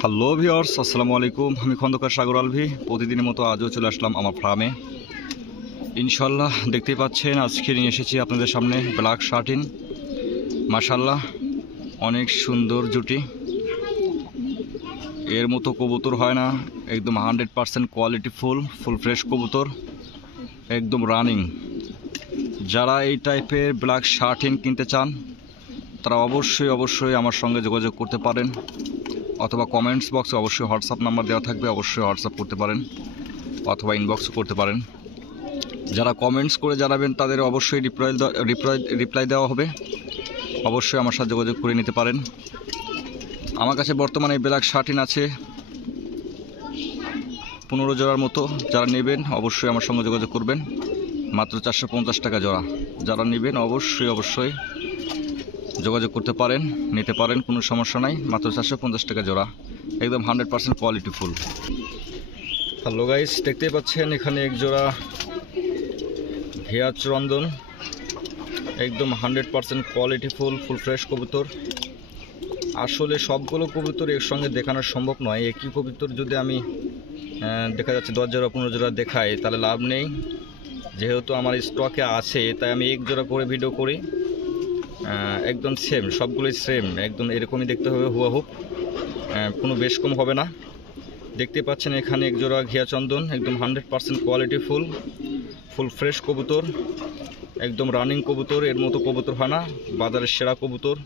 Hello viewers, আসসালামু আলাইকুম। আমি খন্দকার সাগর আলভি। প্রতিদিনের মতো আজও চলে আসলাম আমার ফার্মে। ইনশাল্লাহ দেখতেই পাচ্ছেন, আজকে নিয়ে এসেছি আপনাদের সামনে ব্ল্যাক শার্টিন। মাশাল্লাহ, অনেক সুন্দর জুটি। এর মতো কবুতর হয় না। একদম 100% কোয়ালিটি ফুল ফ্রেশ কবুতর, একদম রানিং। যারা এই টাইপের ব্ল্যাক শার্টিন কিনতে চান তারা অবশ্যই আমার সঙ্গে যোগাযোগ করতে পারেন, অথবা কমেন্টস বক্সে অবশ্যই হোয়াটসঅ্যাপ নাম্বার দেওয়া থাকবে, অবশ্যই হোয়াটসঅ্যাপ করতে পারেন অথবা ইনবক্সও করতে পারেন। যারা কমেন্টস করে জানাবেন তাদের অবশ্যই রিপ্লাই দেওয়া হবে। অবশ্যই আমার সাথে যোগাযোগ করে নিতে পারেন। আমার কাছে বর্তমানে ব্ল্যাক শার্টিন আছে 15 জোড়ার মতো। যারা নেবেন অবশ্যই আমার সঙ্গে যোগাযোগ করবেন। মাত্র 450 টাকা জোড়া। যারা নেবেন অবশ্যই যোগাযোগ করতে পারেন, নিতে পারেন, কোনো সমস্যা নাই। মাত্র 450 টাকা জোড়া, একদম 100% কোয়ালিটি ফুল। হ্যালো গাইস, দেখতেই পাচ্ছেন এখানে এক জোড়া ঘিয়া চন্দন, একদম 100% কোয়ালিটি ফুল ফ্রেশ কবুতর। আসলে সবগুলো কবুতর এর সঙ্গে দেখানো সম্ভব নয়। একই কবুতর যদি আমি দেখা যাচ্ছে 10 জোড়া 15 জোড়া দেখাই তাহলে লাভ নেই। যেহেতু আমার স্টকে আছে তাই আমি এক জোড়া করে ভিডিও করি। একদম সেম, সবগুলোই সেম, একদম এরকমই দেখতে হবে, হুবহু, কোনো বেশ কম হবে না। দেখতে পাচ্ছেন এখানে এক জোড়া ঘিয়া চন্দন, একদম 100% কোয়ালিটি ফুল ফ্রেশ কবুতর, একদম রানিং কবুতর। এর মতো কবুতর হয় না, বাজারের সেরা কবুতর।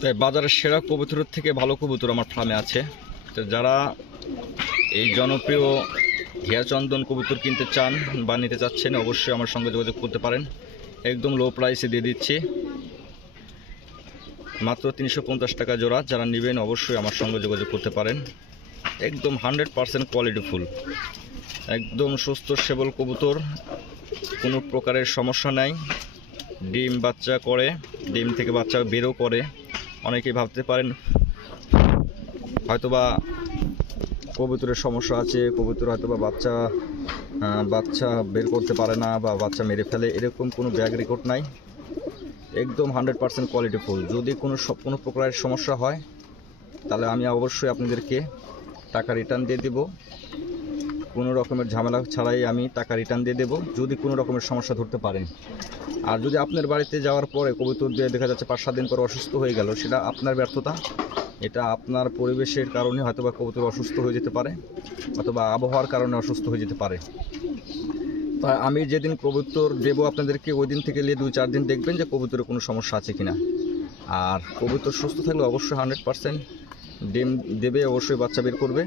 তাই বাজারের সেরা কবুতরের থেকে ভালো কবুতর আমার ফার্মে আছে। তো যারা এই জনপ্রিয় ঘিয়া চন্দন কবুতর কিনতে চান বা নিতে চাচ্ছেন অবশ্যই আমার সঙ্গে যোগাযোগ করতে পারেন। একদম লো প্রাইসে দিয়ে দিচ্ছি, মাত্র 350 টাকা জোড়া। যারা নেবেন অবশ্যই আমার সঙ্গে যোগাযোগ করতে পারেন। একদম 100% কোয়ালিটি ফুল, একদম সুস্থ সবল কবুতর, কোনো প্রকারের সমস্যা নাই। ডিম বাচ্চা করে, ডিম থেকে বাচ্চা বেরও করে। অনেকেই ভাবতে পারেন হয়তোবা কবুতরের সমস্যা আছে, কবুতর হয়তোবা বাচ্চা বের করতে পারে না বা বাচ্চা মেরে ফেলে, এরকম কোনো ব্যাগ রেকর্ড নাই। একদম 100% কোয়ালিটি ফুল। যদি কোনো প্রকারের সমস্যা হয় তাহলে আমি অবশ্যই আপনাদেরকে টাকা রিটার্ন দিয়ে দেব। কোনো রকমের ঝামেলা ছাড়াই আমি টাকা রিটার্ন দিয়ে দেব যদি কোনো রকমের সমস্যা ধরতে পারেন। আর যদি আপনার বাড়িতে যাওয়ার পরে কবুতর দিয়ে দেখা যাচ্ছে 5-7 দিন পর অসুস্থ হয়ে গেল, সেটা আপনার ব্যর্থতা। এটা আপনার পরিবেশের কারণে হয়তোবা কবুতর অসুস্থ হয়ে যেতে পারে, অথবা আবহাওয়ার কারণে অসুস্থ হয়ে যেতে পারে। তাই আমি যেদিন কবুতর দেবো আপনাদেরকে, ওই দিন থেকে নিয়ে 2-4 দিন দেখবেন যে কবুতরের কোনো সমস্যা আছে কিনা। আর কবুতর সুস্থ থাকলে অবশ্যই 100% ডিম দেবে, অবশ্যই বাচ্চা বের করবে,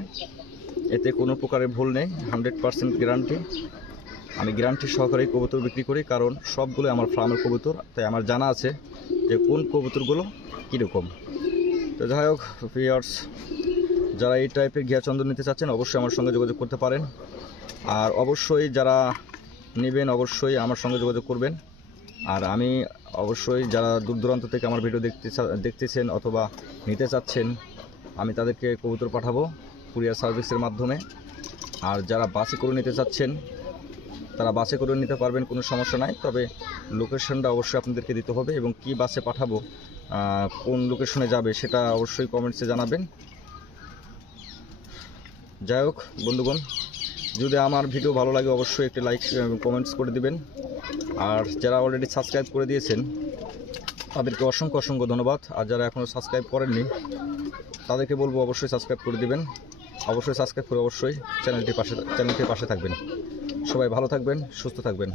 এতে কোনো প্রকারের ভুল নেই। 100% গ্যারান্টি। আমি গ্যারান্টি সহকারে কবুতর বিক্রি করি, কারণ সবগুলো আমার ফার্মের কবুতর, তাই আমার জানা আছে যে কোন কবুতরগুলো কীরকম। তো যাই হোক ভিউয়ার্স, যারা এই টাইপের ঘিয়া চন্দন নিতে চাচ্ছেন অবশ্যই আমার সঙ্গে যোগাযোগ করতে পারেন। আর অবশ্যই যারা নেবেন অবশ্যই আমার সঙ্গে যোগাযোগ করবেন। আর আমি অবশ্যই যারা দূর দূরান্ত থেকে আমার ভিডিও দেখতেছেন অথবা নিতে চাচ্ছেন, আমি তাদেরকে কবুতর পাঠাবো কুরিয়ার সার্ভিসের মাধ্যমে। আর যারা বাসে করে নিতে চাচ্ছেন তারা বাসে করে নিতে পারবেন, কোনো সমস্যা নাই। তবে লোকেশনটা অবশ্যই আপনাদেরকে দিতে হবে, এবং কি বাসে পাঠাবো, কোন লোকেশনে যাবে সেটা অবশ্যই কমেন্টসে জানাবেন। যাই হোক বন্ধুগণ, যদি আমার ভিডিও ভালো লাগে অবশ্যই একটি লাইক কমেন্টস করে দিবেন। আর যারা অলরেডি সাবস্ক্রাইব করে দিয়েছেন তাদেরকে অসংখ্য ধন্যবাদ। আর যারা এখনও সাবস্ক্রাইব করেননি তাদেরকে বলবো অবশ্যই সাবস্ক্রাইব করে দিবেন। অবশ্যই সাবস্ক্রাইব করে অবশ্যই চ্যানেলটির পাশে থাকবেন। সবাই ভালো থাকবেন, সুস্থ থাকবেন।